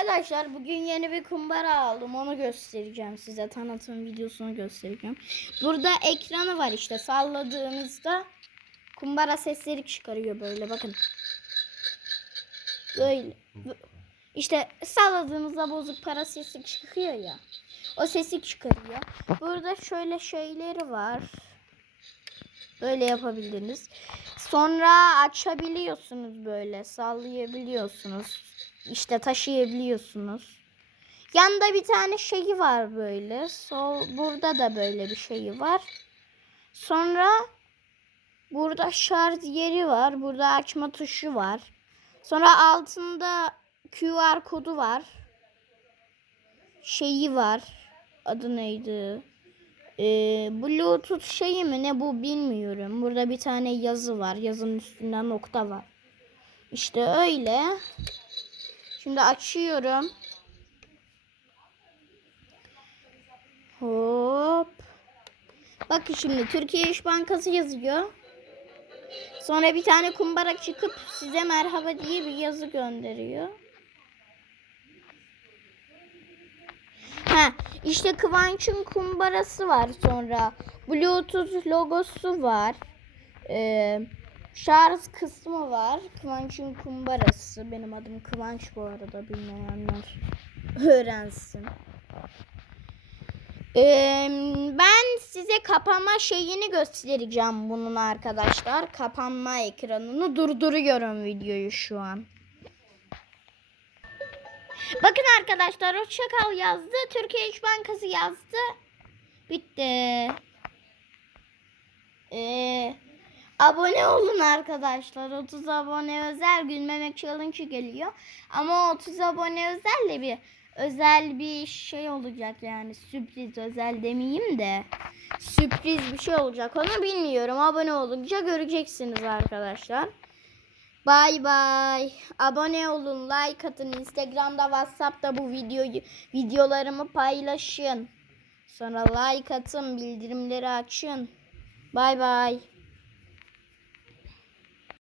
Arkadaşlar bugün yeni bir kumbara aldım. Onu göstereceğim size. Tanıtım videosunu göstereceğim. Burada ekranı var işte. Salladığınızda kumbara sesleri çıkarıyor böyle bakın. Böyle. İşte salladığınızda bozuk para sesi çıkıyor ya. O sesi çıkarıyor. Burada şöyle şeyleri var. Böyle yapabildiniz. Sonra açabiliyorsunuz böyle. Sallayabiliyorsunuz. İşte taşıyabiliyorsunuz. Yanında bir tane şeyi var böyle. Sol burada da böyle bir şeyi var. Sonra burada şarj yeri var. Burada açma tuşu var. Sonra altında QR kodu var. Şeyi var. Adı neydi? Ee, Bluetooth şeyi mi ne bu bilmiyorum. Burada bir tane yazı var. Yazının üstünde nokta var. İşte öyle. Şimdi açıyorum. Hop. Bakın şimdi Türkiye İş Bankası yazıyor. Sonra bir tane kumbara çıkıp size merhaba diye bir yazı gönderiyor. Ha, işte Kıvanç'ın kumbarası var sonra. Bluetooth logosu var. Ee, şarj kısmı var. Kıvanç'ın kumbarası. Benim adım Kıvanç bu arada bilmeyenler öğrensin. Ee, ben size kapanma şeyini göstereceğim bunun arkadaşlar. Kapanma ekranını durduruyorum videoyu şu an. Bakın arkadaşlar hoşçakal yazdı. Türkiye İş Bankası yazdı. Bitti. Ee, abone olun arkadaşlar. 30 abone özel gülmemek challenge geliyor. Ama 30 abone özelle bir özel bir şey olacak yani sürpriz özel demeyeyim de sürpriz bir şey olacak onu bilmiyorum abone olunca göreceksiniz arkadaşlar bay bay. Abone olun like atın. İnstagramda whatsapp'ta bu videoyu videolarımı paylaşın. Sonra like atın bildirimleri açın. Bay bay